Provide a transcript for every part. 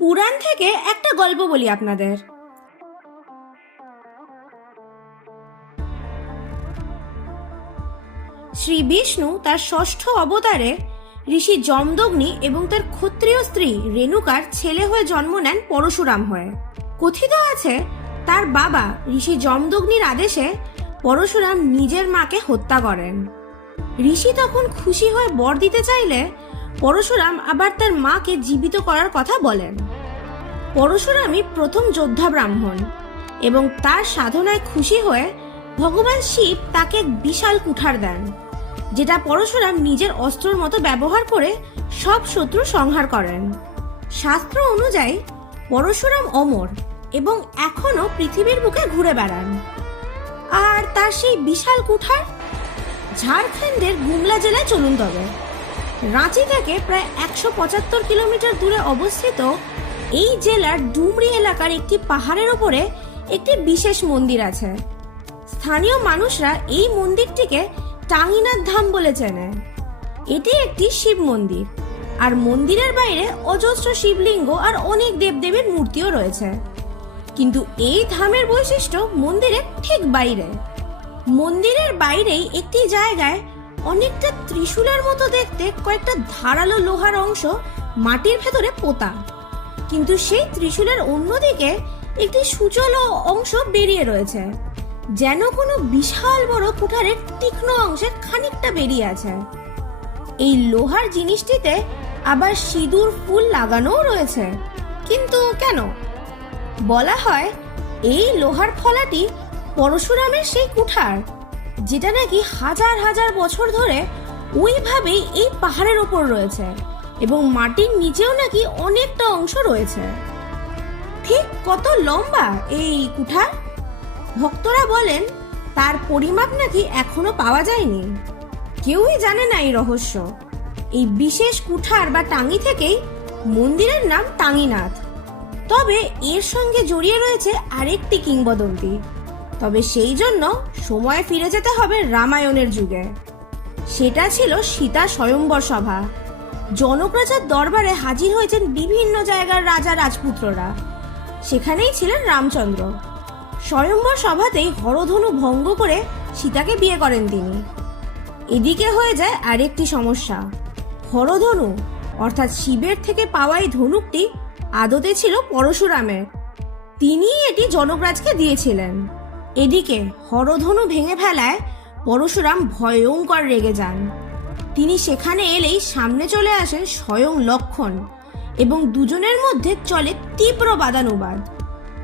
পুরাণ থেকে একটা গল্প বলি আপনাদের। শ্রী বিষ্ণু তার ষষ্ঠ অবতারে ঋষি যমদগ্নি এবং তার ক্ষত্রিয় স্ত্রী রেণুকার ছেলে হয়ে জন্ম নেন পরশুরাম হয়ে। কথিত আছে তার বাবা ঋষি যমদগ্নির আদেশে পরশুরাম নিজের মাকে হত্যা করেন। ঋষি তখন খুশি হয়ে বর দিতে চাইলে পরশুরাম আবার তার মাকে জীবিত করার কথা বলেন। পরশুরামই প্রথম যোদ্ধা ব্রাহ্মণ এবং তার সাধনায় খুশি হয়ে ভগবান শিব তাকে এক বিশাল কুঠার দেন, যেটা পরশুরাম নিজের অস্ত্রের মতো ব্যবহার করে সব শত্রু সংহার করেন। শাস্ত্র অনুযায়ী পরশুরাম অমর এবং এখনো পৃথিবীর বুকে ঘুরে বেড়ান। আর তার সেই বিশাল কুঠার ঝাড়খণ্ডের গুমলা জেলায় চলুন তবে। রাঁচি থেকে প্রায় 175 কিলোমিটার দূরে অবস্থিত এই জেলার ডুমরি এলাকার একটি পাহাড়ের ওপরে একটি বিশেষ মন্দির আছে। স্থানীয় মানুষরা এই মন্দিরটিকে টাঙ্গিনাথ ধাম বলে চেনে। এটি একটি শিব মন্দির, আর মন্দিরের বাইরে অজস্র শিবলিঙ্গ আর অনেক দেবদেবীর মূর্তিও রয়েছে। কিন্তু এই ধামের বৈশিষ্ট্য মন্দিরের ঠিক বাইরে। মন্দিরের বাইরেই একটি জায়গায় অনেকটা ত্রিশূলের মতো দেখতে কয়েকটা ধারালো লোহার অংশ মাটির ভেতরে পোতা, কিন্তু সেই ত্রিশূলের অন্যদিকে একটি সূচল অংশ বেরিয়ে রয়েছে, যেন কোনো বিশাল বড় কুঠারের তীক্ষ্ণ অংশের খানিকটা বেরিয়ে আছে। এই লোহার জিনিসটিতে আবার সিঁদুর ফুল লাগানোও রয়েছে। কিন্তু কেন? বলা হয় এই লোহার ফলাটি পরশুরামের সেই কুঠার, যেটা নাকি হাজার হাজার বছর ধরে ওইভাবেই এই পাহাড়ের ওপর রয়েছে এবং মাটির নিচেও নাকি অনেকটা অংশ রয়েছে। ঠিক কত লম্বা এই কুঠার? ভক্তরা বলেন তার পরিমাপ নাকি এখনো পাওয়া যায়নি। কেউই জানে না এই রহস্য। এই বিশেষ কুঠার বা টাঙ্গি থেকেই মন্দিরের নাম টাঙ্গিনাথ। তবে এর সঙ্গে জড়িয়ে রয়েছে আরেকটি কিংবদন্তি। তবে সেই জন্য সময়ে ফিরে যেতে হবে রামায়ণের যুগে। সেটা ছিল সীতা স্বয়ম্বর সভা। জনক রাজার দরবারে হাজির হয়েছেন বিভিন্ন জায়গার রাজা রাজপুত্ররা। সেখানেই ছিলেন রামচন্দ্র। স্বয়ম্বর সভাতেই হরধনু ভঙ্গ করে সীতাকে বিয়ে করেন তিনি। এদিকে হয়ে যায় আরেকটি সমস্যা। হরধনু অর্থাৎ শিবের থেকে পাওয়া এই ধনুকটি আদতে ছিল পরশুরামের। তিনি এটি জনকরাজকে দিয়েছিলেন। এদিকে হরধনু ভেঙে ফেলায় পরশুরাম ভয়ঙ্কর রেগে যান। তিনি সেখানে এলেই সামনে চলে আসেন স্বয়ং লক্ষণ এবং দুজনের মধ্যে চলে তীব্র বাদানুবাদ।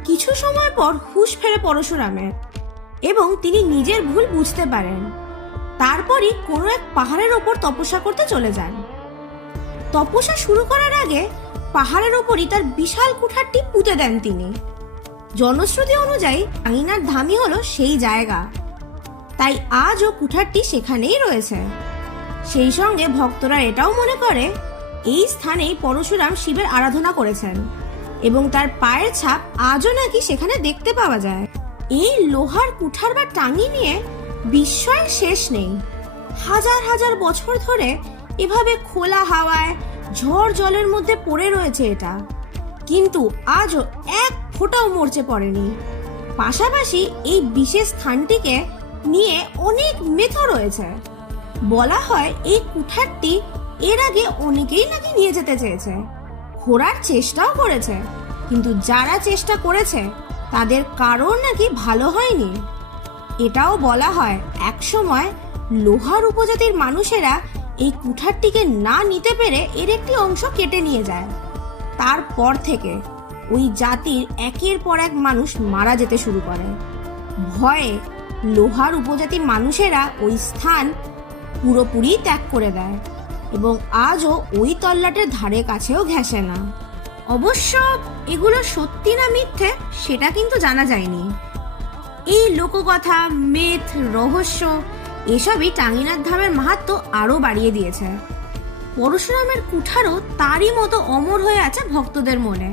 কিছু সময় পর হুঁশ ফেরে পরশুরামের এবং তিনি নিজের ভুল বুঝতে পারেন। তারপরই কোনো এক পাহাড়ের ওপর তপস্যা করতে চলে যান। তপস্যা শুরু করার আগে পাহাড়ের ওপরই তার বিশাল কুঠারটি পুঁতে দেন তিনি। জনশ্রুতি অনুযায়ী টাঙ্গিনাথ ধামই হলো সেই জায়গা, তাই আজও কুঠারটি সেখানেই রয়েছে। সেই সঙ্গে ভক্তরা এটাও মনে করে এই স্থানেই পরশুরাম শিবের আরাধনা করেছেন এবং তার পায়ের ছাপ আজও নাকি সেখানে দেখতে পাওয়া যায়। এই লোহার কুঠার বা টাঙ্গি নিয়ে বিস্ময়ের শেষ নেই। হাজার হাজার বছর ধরে এভাবে খোলা হাওয়ায় ঝড় জলের মধ্যে পড়ে রয়েছে এটা, কিন্তু আজও এক ফোঁটাও মরচে পড়েনি। পাশাপাশি এই বিশেষ স্থানটিকে নিয়ে অনেক মিথও রয়েছে। বলা হয় এই কুঠারটি এর আগে অনেকেই নাকি নিয়ে যেতে চেয়েছে, ঘোরার চেষ্টাও করেছে, কিন্তু যারা চেষ্টা করেছে তাদের কারোর নাকি ভালো হয়নি। এটাও বলা হয় একসময় লোহার উপজাতির মানুষেরা এই কুঠারটিকে না নিতে পেরে এর একটি অংশ কেটে নিয়ে যায়। তারপর থেকে ওই জাতির একের পর এক মানুষ মারা যেতে শুরু করে। ভয়ে লোহার উপজাতির মানুষেরা ওই স্থান পুরোপুরি ত্যাগ করে দেয় এবং আজও ওই তল্লাটের ধারে কাছেও ঘেঁষে না। অবশ্য এগুলো সত্যি না মিথ্যে সেটা কিন্তু জানা যায়নি। এই লোককথা, মিথ, রহস্য এসবই টাঙ্গিনাথ ধামের মাহাত্ম্য আরো বাড়িয়ে দিয়েছে। পরশুরামের কুঠারও তারই মতো অমর হয়ে আছে ভক্তদের মনে।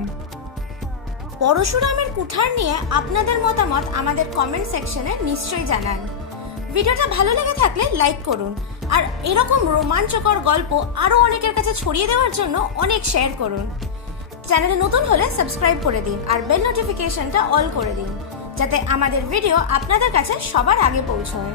পরশুরামের কুঠার নিয়ে আপনাদের মতামত আমাদের কমেন্ট সেকশনে নিশ্চয়ই জানান। ভিডিওটা ভালো লেগে থাকলে লাইক করুন, আর এরকম রোমাঞ্চকর গল্প আরো অনেকের কাছে ছড়িয়ে দেওয়ার জন্য অনেক শেয়ার করুন। চ্যানেলে নতুন হলে সাবস্ক্রাইব করে দিন আর বেল নোটিফিকেশনটা অল করে দিন, যাতে আমাদের ভিডিও আপনাদের কাছে সবার আগে পৌঁছয়।